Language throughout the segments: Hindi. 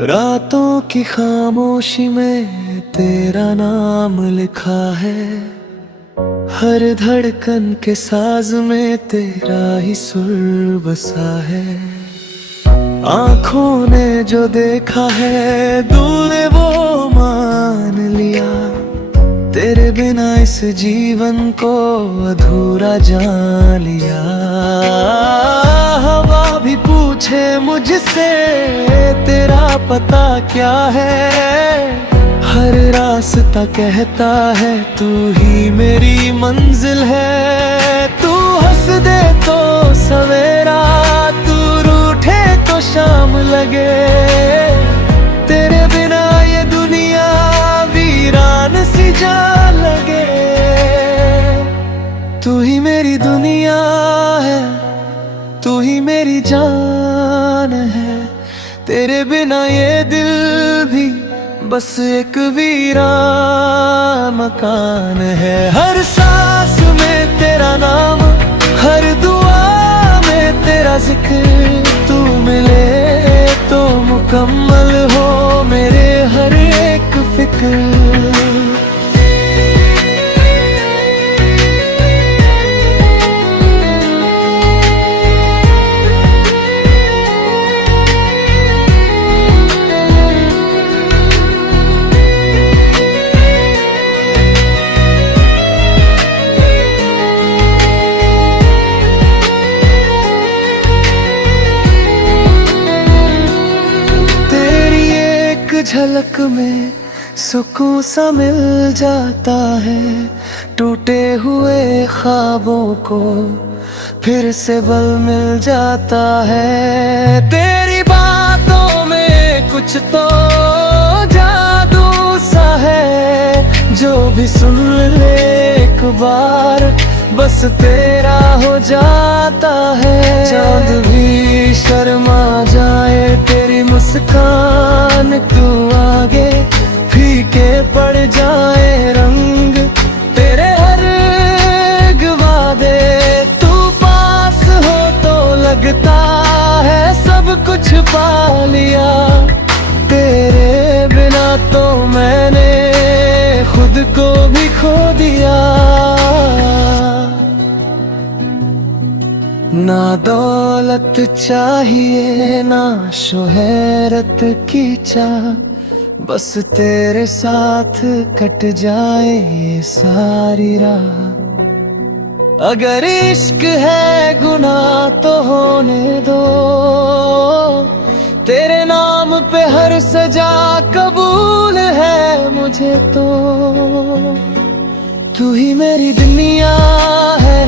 रातों की खामोशी में तेरा नाम लिखा है, हर धड़कन के साज में तेरा ही सुर बसा है। आँखों ने जो देखा है दिल ने वो मान लिया, तेरे बिना इस जीवन को अधूरा जान लिया। हवा भी पूछे मुझसे तेरा पता क्या है, हर रास्ता कहता है तू ही मेरी मंजिल है। तू हंस दे तो सवेरा, तू रूठे तो शाम लगे, तेरे बिना ये दुनिया वीरान सी जा लगे। तू ही मेरी दुनिया है, तू ही मेरी जान है, तेरे बिना ये दिल भी बस एक वीरान मकान है। हर सांस में तेरा नाम, हर दुआ में तेरा जिक्र, तू मिले तो मुकम्मल हो मेरे हर एक फिक्र। झलक में सुकून सा मिल जाता है, टूटे हुए ख्वाबों को फिर से बल मिल जाता है। तेरी बातों में कुछ तो जादू सा है, जो भी सुन ले एक बार बस तेरा हो जाता है। चांद भी शर्मा जाए तेरी मुस्कान, तू आगे फीके पड़ जाए रंग तेरे हर वादे। तू पास हो तो लगता है सब कुछ पा लिया, तेरे बिना तो मैंने खुद को भी खो दिया। ना दौलत चाहिए ना शोहरत की चाह, बस तेरे साथ कट जाए ये सारी राह। अगर इश्क है गुनाह तो होने दो, तेरे नाम पे हर सजा कबूल है मुझे तो। तू ही मेरी दुनिया है,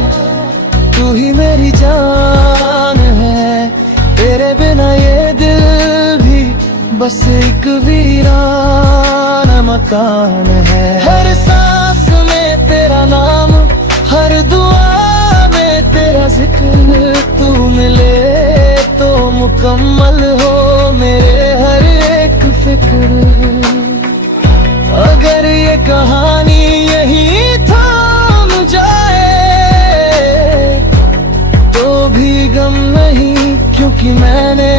तू ही मेरी जान है, तेरे बिना ये दिल भी बस एक वीरान मकान है। हर सांस में तेरा नाम, हर दुआ में तेरा जिक्र, तू मिले तो मुकम्मल हो मेरे हर एक फिक्र। अगर ये कहानी यही थाम जाए तो भी गम नहीं, क्योंकि मैंने